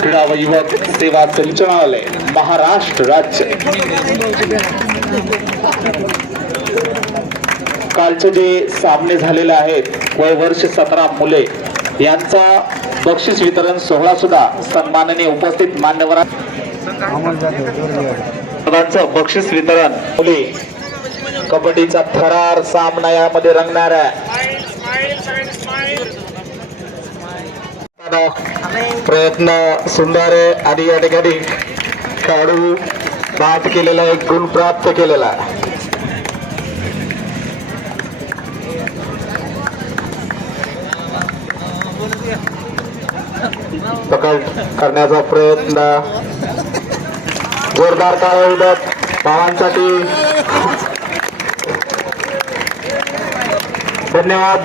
क्रीडा व युवक सेवा संचालनालय महाराष्ट्र राज्य. कालचे जे सामने झालेले आहेत वय वर्ष सतरा मुले यांचा बक्षीस वितरण सोहळा सुद्धा सन्माननीय उपस्थित मान्यवर बक्षीस वितरण मुले. कबड्डीचा थरार सामना यामध्ये रंगणार आहे. प्रयत्न सुंदर आहे आणि या ठिकाणी खेळाडू बाद केलेला एक गुण प्राप्त केलेला. पकड करण्याचा प्रयत्न. जोरदार काळ उडत भावांसाठी. धन्यवाद